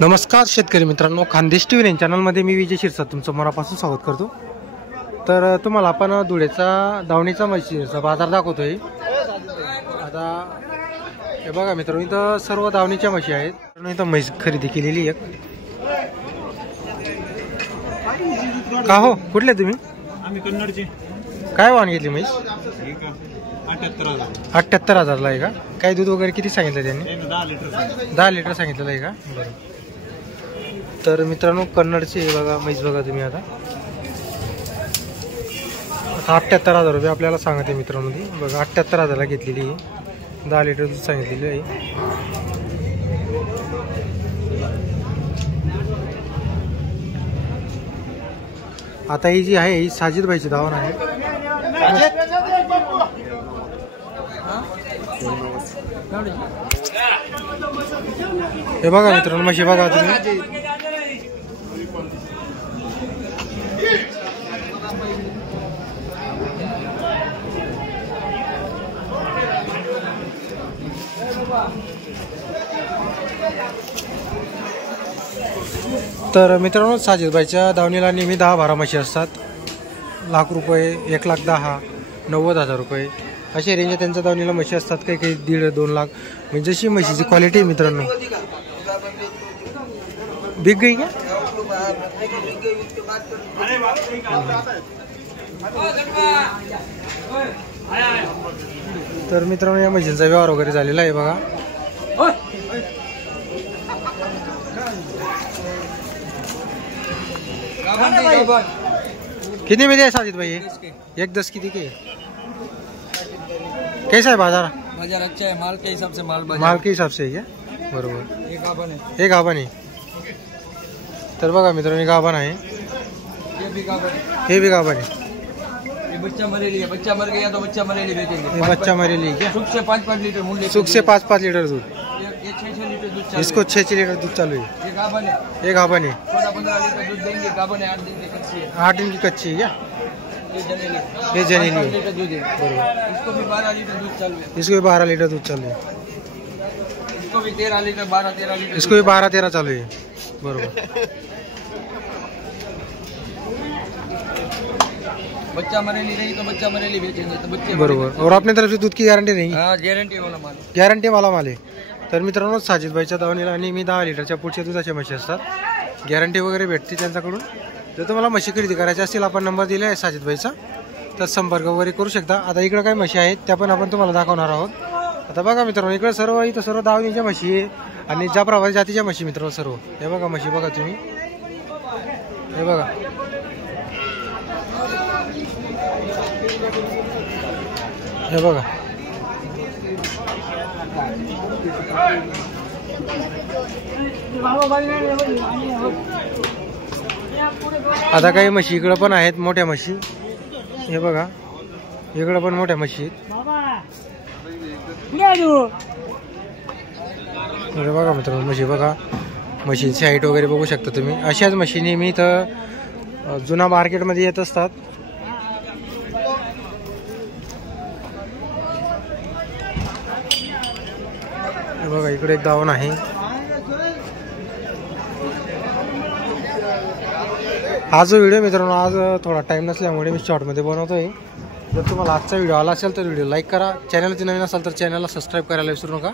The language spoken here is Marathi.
नमस्कार शेतकरी मित्रांनो, खानदेश टीव्ही चॅनलमध्ये मी विजय शिरसाट तुमचं मनापासून स्वागत करतो। तर तुम्हाला आपण धुळेचा दावणीचा म्हशीचा बाजार दाखवतोय। आता हे बघा मित्रांनो, इथं सर्व दावणीच्या म्हशी आहेत। इथं म्हैस खरेदी केलेली एक का हो, कुठले तुम्ही? आम्ही कन्नडचे। काय वाहन घेतली म्हैस? 78,000 ला आहे का? काय दूध वगैरे किती सांगितलं त्यांनी? 10 लिटर सांगितलेलं आहे का? बरं। तर मित्रांनो, कन्नडचे बघा म्हैस बघा तुम्ही। आता 78,000 रुपये आपल्याला सांगते मित्रांनो ती बघा। 78,000 ला घेतलेली आहे, 10 लिटर दूध सांगितलेलं आहे। आता ही जी आहे ही साजिद भाईची दावण आहे। हे बघा मित्रांनो, म्हशी बघा तुम्ही। तर मित्रांनो, साजिद भाईच्या दावणीला नेहमी 10-12 म्हशी असतात। लाख रुपये, 1,10,000, 90,000 रुपये अशी रेंज त्यांच्या दावणीला म्हशी असतात। काही काही 1.5-2 लाख, म्हणजे जशी म्हशीची क्वालिटी आहे मित्रांनो। बिग गई का? तर मित्रांनो, या म्हशींचा व्यवहार वगैरे झालेला आहे बघा। कितने में दिया साजिद भाई? 1.10 की के? कैसा है बाजार? बाजार अच्छा है, माल के हिसाब से माल के हिसाब से क्या? बरोबर। एक गाभण आहे। तर बघा मित्रांनो, गाभण आहे। हे भी गाभण आहे। ये बच्चा मरेली है, बच्चा मर गया तो बच्चा मरेली बेचेंगे। ये बच्चा मरेली क्या? सुख से 5-5 लीटर मूल्य, सुख से 5-5 लीटर दूध। ये 6-6 लीटर दूध चाहिए। इसको 6 लीटर दूध चालू है। ये गाभण है, ये गाभण है। 14-15 लीटर दूध देंगे। गाभण है, 8 दिन की कच्ची है। 8 दिन की कच्ची है क्या? ये जनेली, ये जनेली 5 है। लीटर दूध है। बरोबर। इसको भी 12 लीटर दूध चालू है। इसको भी 12 लीटर दूध चालू है। इसको भी 13 लीटर, 12-13 लीटर। इसको भी 12-13 चालू है। बरोबर। बच्चा मरेली नहीं तो बच्चा मरेली बेचेंगे तो बच्चे बरोबर। और अपने तरफ से दूध की गारंटी नहीं? हाँ, गारंटी वाला माल, गॅरंटी वाला माल आहे। तर मित्रांनो, साजिद भाईच्या दावणीला नेहमी 10 लिटरच्या पुढच्या दुधाच्या म्हशी असतात। गॅरंटी वगैरे भेटते त्यांच्याकडून। जर तुम्हाला म्हशी खरेदी करायची असतील, आपण नंबर दिला आहे साजिद भाईचा, तर संपर्क वगैरे करू शकता। आता इकडे काय म्हशी आहेत त्या पण आपण तुम्हाला दाखवणार आहोत। आता बघा मित्रांनो, इकडे सर्व इथं सर्व दावणीच्या म्हशी आहे आणि ज्या प्रकारे जातीच्या म्हशी मित्रांनो सर्व। हे बघा म्हशी बघा तुम्ही, हे बघा। हे बघा, आता काही म्हशी इकडं पण आहेत, मोठ्या म्हशी। हे बघा, इकडं पण मोठ्या म्हशी आहेत। हे बघा मित्रांनो, म्हशी बघा। म्हशींची हाईट वगैरे बघू शकता तुम्ही। अशाच म्हशी नेहमी इथं जुना मार्केटमध्ये येत असतात। बघा, इकडे एक दावण आहे। आज जो व्हिडिओ मित्रांनो, आज थोडा टाइम नसल्यामुळे मी शॉर्टमध्ये बनवतोय। जर तुम्हाला आजचा व्हिडिओ आला असेल तर व्हिडिओ लाईक करा। चॅनलची नवीन असाल तर चॅनलला सबस्क्राईब करायला विसरू नका।